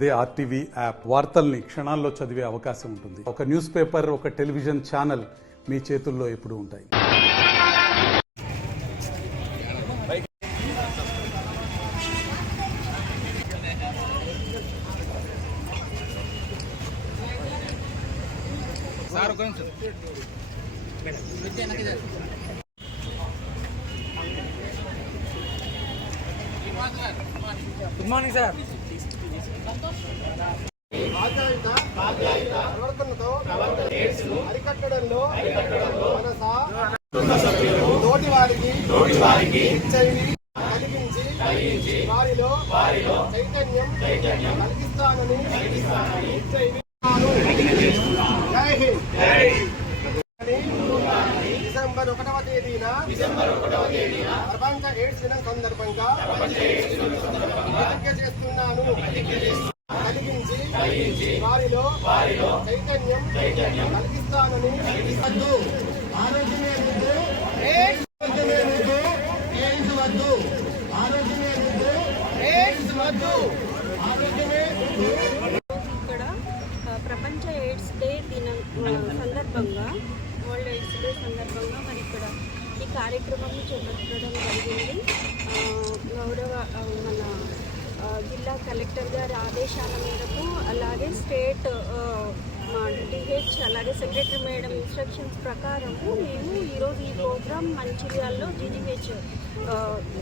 అదే RTV app వార్తల్ని క్షణాల్లో చదివే అవకాశం ఉంటుంది. ఒక న్యూస్ పేపర్, ఒక టెలివిజన్ ఛానల్ మీ చేతుల్లో ఎప్పుడూ ఉంటాయి. Good morning sir. ప్రవర్తనతో అరికట్టడంలో తోటి వారికి కలిగించి వారిలో చైతన్యం కలిగిస్తానని జై హింద్. డిసెంబర్ 1వ తేదీన ప్రపంచ ఎయిడ్స్ దినం సందర్భంగా ప్రతిజ్ఞ చేస్తున్నాను. కలిగించి వారిలో చైతన్యం కలిగిస్తానని. ఆరోగ్యమే ముందు, ఆరోగ్యమే ముందు, ఎయిడ్స్ వద్దు. ఆరోగ్యమే ముందు, ఎయిడ్స్ వద్దు. ఆరోగ్యమే ఇక్కడ ప్రపంచ ఎయిడ్స్ డే దినం సందర్భంగా, వరల్డ్ ఎయిడ్స్ డే సందర్భంగా మరి ఇక్కడ ఈ కార్యక్రమం చేపట్టడం జరిగింది. గౌరవ మన జిల్లా కలెక్టర్ గారి ఆదేశాల మేరకు, అలాగే స్టేట్ డిహెచ్, అలాగే సెక్రటరీ మేడం ఇన్స్ట్రక్షన్స్ ప్రకారము మేము ఈరోజు ఈ ప్రోగ్రామ్ మంచిర్యాలలో జీజీహెచ్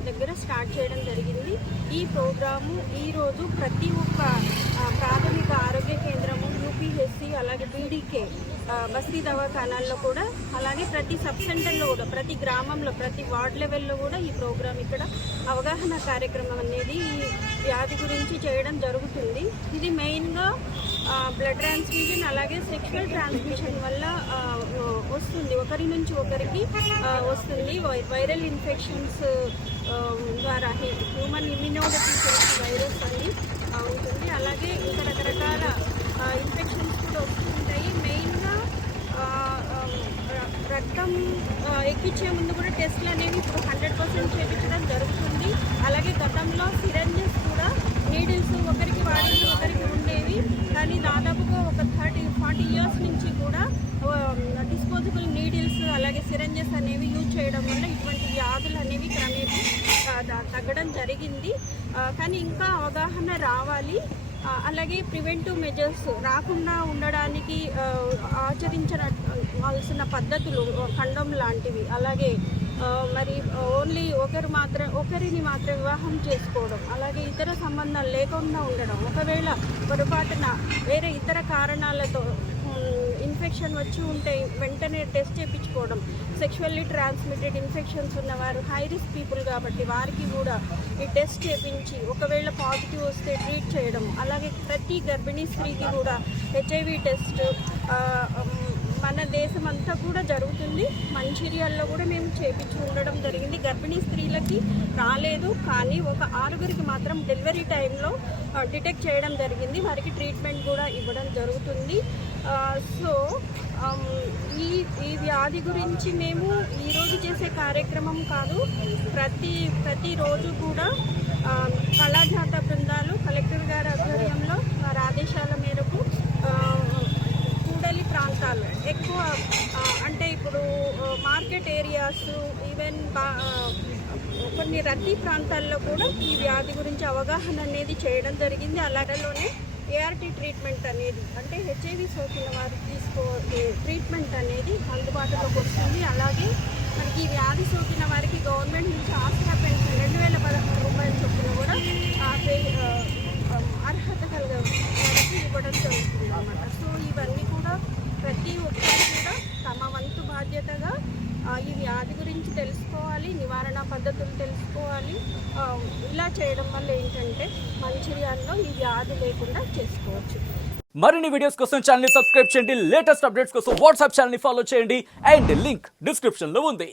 దగ్గర స్టార్ట్ చేయడం జరిగింది. ఈ ప్రోగ్రాము ఈరోజు ప్రతి ఒక్క ప్రాథమిక ఆరోగ్య కేంద్రము, యూపీహెచ్సి, అలాగే బీడీకే బస్తీ దవాఖానాల్లో కూడా, అలాగే ప్రతి సబ్ సెంటర్లో కూడా, ప్రతి గ్రామంలో, ప్రతి వార్డ్ లెవెల్లో కూడా ఈ ప్రోగ్రాం ఇక్కడ అవగాహన కార్యక్రమం అనేది ఈ వ్యాధి గురించి చేయడం జరుగుతుంది. ఇది మెయిన్గా బ్లడ్ ట్రాన్స్ఫ్యూజన్, అలాగే సెక్షువల్ ట్రాన్స్మిషన్ వల్ల వస్తుంది, ఒకరి నుంచి ఒకరికి వస్తుంది. వైరల్ ఇన్ఫెక్షన్స్ ద్వారా హ్యూమన్ ఇమ్యూనోడెఫిషియన్సీ వైరస్ అని ఉంటుంది. అలాగే ఇంకా రకరకాల ఇన్ఫెక్షన్స్ కూడా వస్తుంటాయి. మెయిన్గా రక్తం ఎక్కించే ముందు కూడా టెస్ట్లు అనేవి ఇప్పుడు 100% చేయించడం జరుగుతుంది. అలాగే గతంలో సిరంజెస్ కూడా, నీడిల్స్ ఒకరికి వాడింది ఒకరికి ఉండేవి, కానీ దాదాపుగా ఒక 30-40 ఇయర్స్ నుంచి కూడా డిస్పోజబుల్ నీడిల్స్, అలాగే సిరంజెస్ అనేవి యూజ్ చేయడం వల్ల ఇటువంటి వ్యాధులు అనేవి క్రమేపీ తగ్గడం జరిగింది. కానీ ఇంకా అవగాహన రావాలి. అలాగే ప్రివెంటివ్ మెజర్స్ రాకుండా ఉండడానికి ఆచరించాల్సిన పద్ధతులు, ఖండం లాంటివి, అలాగే మరి ఓన్లీ ఒకరిని మాత్రం వివాహం చేసుకోవడం, అలాగే ఇతర సంబంధాలు లేకుండా ఉండడం, ఒకవేళ పొరపాటున వేరే ఇతర కారణాలతో ఇన్ఫెక్షన్ వచ్చి ఉంటే వెంటనే టెస్ట్ చేయించుకోవడం. సెక్షువల్లీ ట్రాన్స్మిటెడ్ ఇన్ఫెక్షన్స్ ఉన్నవారు హై రిస్క్ పీపుల్ కాబట్టి వారికి కూడా ఈ టెస్ట్ చేయించి ఒకవేళ పాజిటివ్ వస్తే ట్రీట్ చేయడం. అలాగే ప్రతి గర్భిణీ స్త్రీకి కూడా హెచ్ఐవి టెస్ట్ మన దేశం అంతా కూడా జరుగుతుంది. మంచిర్యాలలో కూడా మేము చేయించి ఉండడం జరిగింది. గర్భిణీ స్త్రీలకి రాలేదు, కానీ ఒక 6గురికి మాత్రం డెలివరీ టైంలో డిటెక్ట్ చేయడం జరిగింది. వారికి ట్రీట్మెంట్ కూడా ఇవ్వడం జరుగుతుంది. సో ఈ వ్యాధి గురించి మేము ఈరోజు చేసే కార్యక్రమం కాదు, ప్రతిరోజు కూడా కళాజాత బృందాలు కలెక్టర్ గారి ఆధ్వర్యంలో వారి ఆదేశాల మేరకు కూడలి ప్రాంతాలు ఎక్కువ, అంటే ఇప్పుడు మార్కెట్ ఏరియాస్, ఈవెన్ కొన్ని రద్దీ ప్రాంతాల్లో కూడా ఈ వ్యాధి గురించి అవగాహన అనేది చేయడం జరిగింది. అలాగలోనే ఏఆర్టీ ట్రీట్మెంట్ అనేది, అంటే హెచ్ఐవి సోకిన వారికి ట్రీట్మెంట్ అనేది అందుబాటులోకి వస్తుంది. అలాగే మనకి ఈ వ్యాధి సోకిన వారికి గవర్నమెంట్ నుంచి ఆసరా పెన్షన్ 2016 రూపాయల చొప్పున కూడా అర్హత కలిగే వారికి ఇవ్వడం జరుగుతుంది అన్నమాట. సో ఇవన్నీ కూడా ప్రతి ఒక్కరు కూడా తమ వంతు బాధ్యతగా ఈ వ్యాధి గురించి తెలుసుకోవాలి, నివారణ పద్ధతులు తెలుసుకోవాలి. ఇలా చేయడం వల్ల ఏంటంటే మంచిర్యాలలో ఈ వ్యాధి లేకుండా చేసుకోవచ్చు. మరిన్ని వీడియోస్ కోసం ఛానల్ ని సబ్స్క్రైబ్ చేయండి. లేటెస్ట్ అప్డేట్స్ కోసం వాట్సాప్ ఛానల్ ని ఫాలో చేయండి. అండ్ లింక్ డిస్క్రిప్షన్ లో ఉంది.